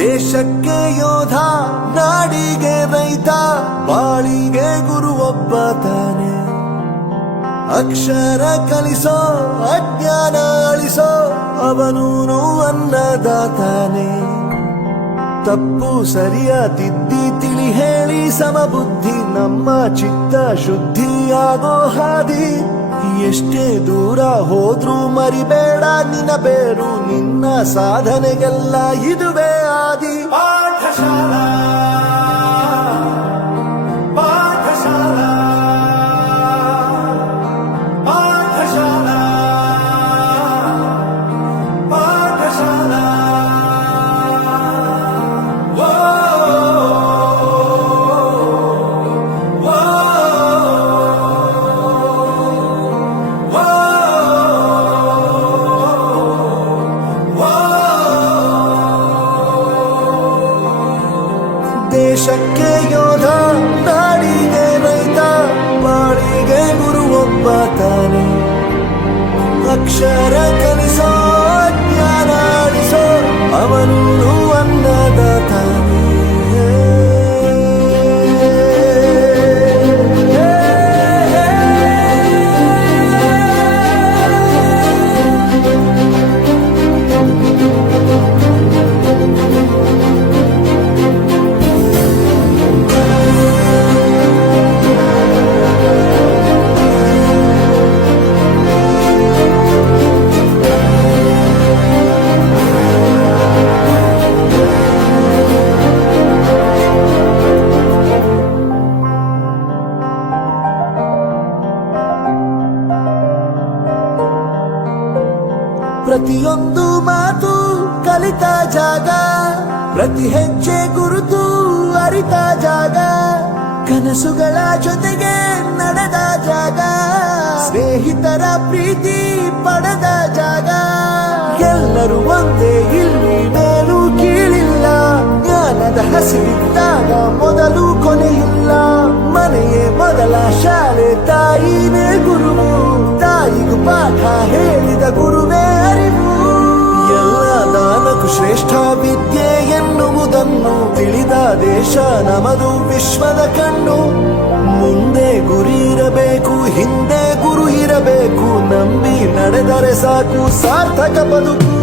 ದೇಶಕ್ಕೆ ಯೋಧ, ನಾಡಿಗೆ ರೈತ, ಬಾಳಿಗೆ ಗುರು ಒಬ್ಬ ತಾನೆ. ಅಕ್ಷರ ಕಲಿಸೋ, ಅಜ್ಞಾನ ಅಳಿಸೋ, ಅವನೂನು ಅನ್ನದಾತಾನೆ. ತಪ್ಪು ಸರಿಯ ತಿದ್ದಿ ತಿಳಿ ಹೇಳಿ ಸಮಬುದ್ಧಿ, ನಮ್ಮ ಚಿತ್ತ ಶುದ್ಧಿಯಾಗೋ ಹಾದಿ. ಎಷ್ಟೇ ದೂರ ಹೋದ್ರೂ ಮರಿಬೇಡ ನಿನ್ನ ಬೇರು, ನಿನ್ನ ಸಾಧನೆಗೆಲ್ಲ ಇದುವೇ ಆದಿ. ಪಾಠಶಾಲಾ ಪಾಠಶಾಲಾ ಪಾಠಶಾಲಾ ಪಾಠಶಾಲಾ. ದೇಶಕ್ಕೆ ಯೋಧ, ನಾಡಿಗೆ ರೈತ, ಬಾಳಿಗೆ ಗುರು ಒಬ್ಬ ತಾನೆ. ಅಕ್ಷರ ಕಲಿಸೋ, ಜ್ಞಾನ ಅಳಿಸೋ, ಅವನೂನು ಅನ್ನದಾತಾನೆ. ಪ್ರತಿಯೊಂದು ಮಾತು ಕಲಿತ ಜಾಗ, ಪ್ರತಿ ಹೆಜ್ಜೆ ಗುರುತು ಅರಿತ ಜಾಗ, ಕನಸುಗಳ ಜೊತೆಗೆ ನಡೆದ ಜಾಗ, ಸ್ನೇಹಿತರ ಪ್ರೀತಿ ಪಡೆದ ಜಾಗ. ಎಲ್ಲರೂ ಒಂದೇ, ಇಲ್ಲಿ ಮೇಲೂ ಕೀಳಿಲ್ಲ, ಜ್ಞಾನದ ಹಸಿವಿದ್ದಾಗ ಮೊದಲು ಕೊನೆಯಿಲ್ಲ. ಮನೆಯೇ ಮೊದಲ ಶಾಲೆ, ತಾಯಿನೇ ಗುರುವು, ತಾಯಿಗೂ ಪಾಠ ಹೇಳಿದ ಗುರುವೇ ಅರಿವು. ಎಲ್ಲ ದಾನಕ್ಕೂ ಶ್ರೇಷ್ಠ ವಿದ್ಯೆ ಎನ್ನುವುದನ್ನು ತಿಳಿದ ದೇಶ ನಮದು, ವಿಶ್ವದ ಕಣ್ಣು. ಮುಂದೆ ಗುರಿ ಇರಬೇಕು, ಹಿಂದೆ ಗುರು ಇರಬೇಕು, ನಂಬಿ ನಡೆದರೆ ಸಾಕು ಸಾರ್ಥಕ ಬದುಕು.